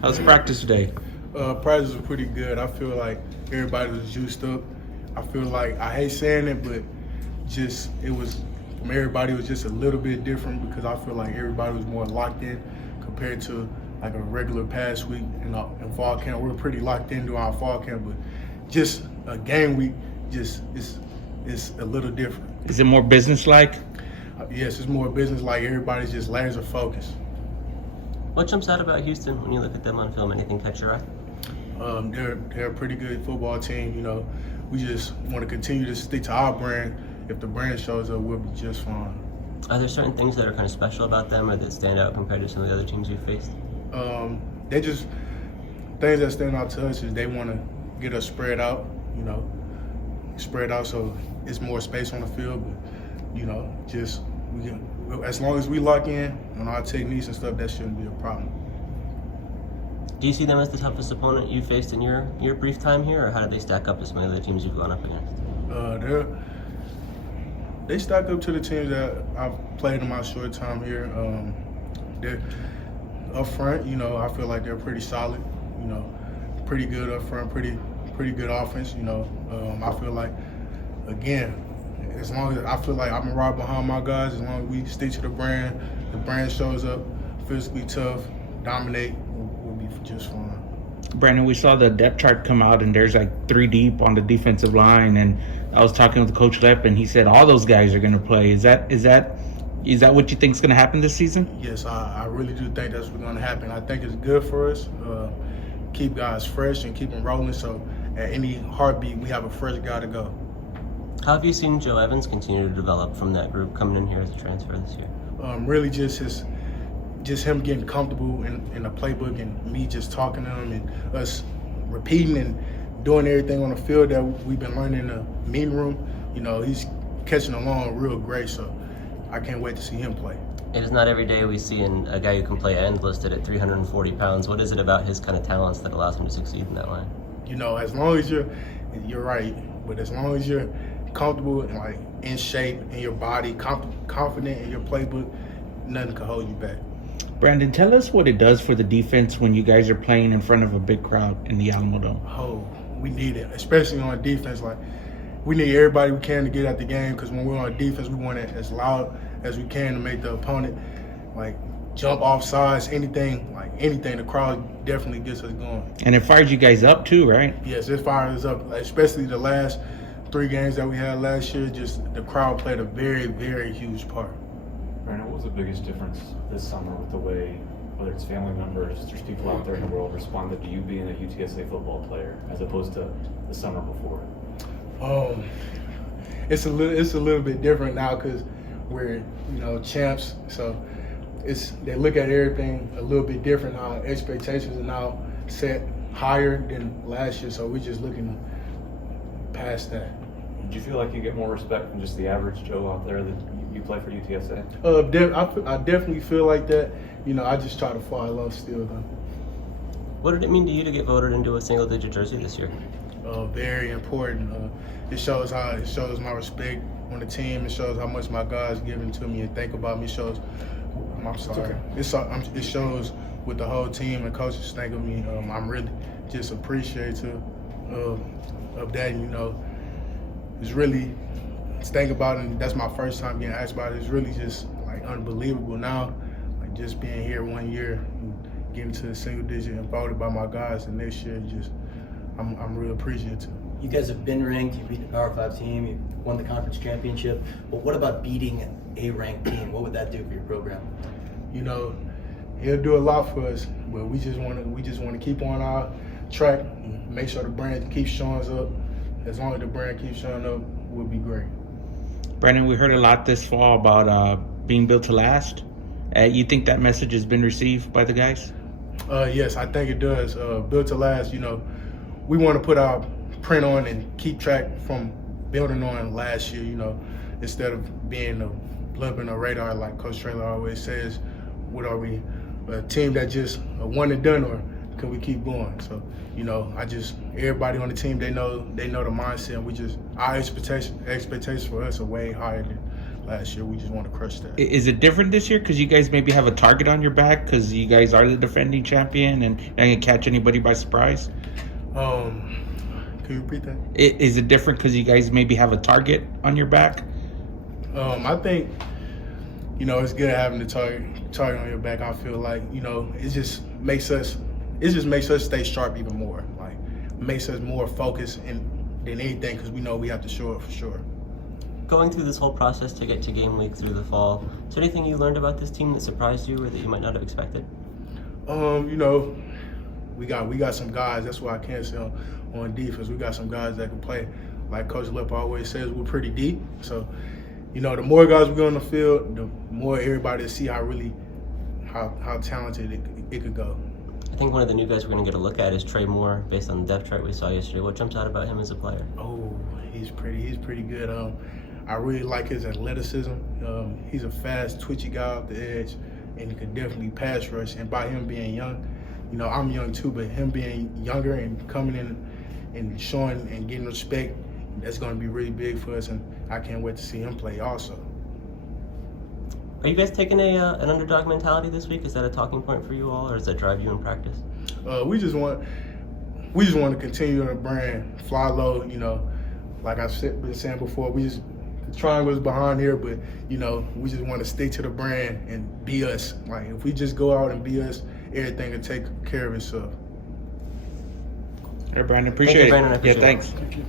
How's practice today? Practice was pretty good. I feel like everybody was juiced up. I feel like, I hate saying it, but from everybody, it was just a little bit different because I feel like everybody was more locked in compared to like a regular past week in fall camp. We were pretty locked in during our fall camp, but just a game week, it's a little different. Is it more business-like? Yes, it's more business, like everybody's just laser focused. What jumps out about Houston when you look at them on film? Anything catch your eye? They're a pretty good football team. You know, we just want to continue to stick to our brand. If the brand shows up, we'll be just fine. Are there certain things that are kind of special about them or that stand out compared to some of the other teams you've faced? They just, things that stand out to us is they want to get us spread out, so it's more space on the field. But, as long as we lock in on our techniques and stuff, that shouldn't be a problem. Do you see them as the toughest opponent you faced in your brief time here, or how do they stack up to some of the other teams you've gone up against? They stack up to the teams that I've played in my short time here. They're up front, I feel like they're pretty solid, pretty good up front, pretty good offense, I feel like, again, as long as I feel like I'm right behind my guys, as long as we stick to the brand shows up, physically tough, dominate, we'll be just fine. Brandon, we saw the depth chart come out, and there's like 3 deep on the defensive line, and I was talking with Coach Lepp, and he said all those guys are going to play. Is that what you think is going to happen this season? Yes, I really do think that's what's going to happen. I think it's good for us, keep guys fresh and keep them rolling, so at any heartbeat, we have a fresh guy to go. How have you seen Joe Evans continue to develop from that group coming in here as a transfer this year? Really just him getting comfortable in the playbook and me just talking to him and us repeating and doing everything on the field that we've been learning in the meeting room. He's catching along real great, so I can't wait to see him play. It is not every day we see a guy who can play end listed at 340 pounds. What is it about his kind of talents that allows him to succeed in that line? As long as you're right, but as long as you're comfortable and like in shape in your body, confident in your playbook, nothing can hold you back. Brandon, tell us what it does for the defense when you guys are playing in front of a big crowd in the Alamo Dome. Oh, we need it, especially on defense. Like, we need everybody we can to get at the game, because when we're on defense, we want it as loud as we can to make the opponent like jump off sides, anything. The crowd definitely gets us going. And it fires you guys up too, right? Yes, it fires us up, especially the last 3 games that we had last year. Just the crowd played a very, very huge part. Brandon, what was the biggest difference this summer with the way, whether it's family members, just people out there in the world, responded to you being a UTSA football player as opposed to the summer before? It's a little bit different now because we're champs, so they look at everything a little bit different now. Expectations are now set higher than last year, so we're just looking past that. Did you feel like you get more respect from just the average Joe out there that you play for UTSA? I definitely feel like that. I just try to follow along still, though. What did it mean to you to get voted into a single-digit jersey this year? Very important. It shows my respect on the team. It shows how much my guys giving to me and think about me. It shows what the whole team and coaches think of me. I'm really just appreciative of that. It's really, think about it, and that's my first time getting asked about it. It's really just like unbelievable now. Like just being here 1 year and getting to the single digit and voted by my guys, and next year I'm real appreciative. You guys have been ranked, you beat the Power 5 team, you won the conference championship, but what about beating a ranked team? What would that do for your program? He'll do a lot for us, but we just want to keep on our track, make sure the brand keeps showing up. As long as the brand keeps showing up, we'll be great. Brandon, we heard a lot this fall about being built to last. You think that message has been received by the guys? Yes, I think it does. Built to last, we want to put our print on and keep track from building on last year, instead of being a blip in a radar like Coach Traylor always says. What are we, a team that just a one and done, or can we keep going? So, everybody on the team, they know the mindset. And our expectations for us are way higher than last year. We just want to crush that. Is it different this year because you guys maybe have a target on your back because you guys are the defending champion and you're not going to catch anybody by surprise? Can you repeat that? Is it different because you guys maybe have a target on your back? I think, it's good having the target on your back. I feel like, it just makes us stay sharp even more. Like, makes us more focused than anything because we know we have to show it for sure. Going through this whole process to get to game week through the fall, is there anything you learned about this team that surprised you or that you might not have expected? We got some guys. That's why I can't say on defense. We got some guys that can play. Like Coach Lip always says, we're pretty deep. So, the more guys we go on the field, the more everybody will see how talented it could go. I think one of the new guys we're going to get a look at is Trey Moore, based on the depth chart we saw yesterday. What jumps out about him as a player? Oh, he's pretty good. I really like his athleticism. He's a fast, twitchy guy off the edge, and he could definitely pass rush. And by him being young, I'm young too, but him being younger and coming in and showing and getting respect, that's going to be really big for us, and I can't wait to see him play also. Are you guys taking an underdog mentality this week? Is that a talking point for you all, or does that drive you in practice? We just want to continue on the brand, fly low. Like I've been saying before, the triangle's behind here, but we just want to stick to the brand and be us. Like if we just go out and be us, everything will take care of itself. Hey, Brandon, appreciate it. Brandon, I appreciate it. Thanks. Thank you.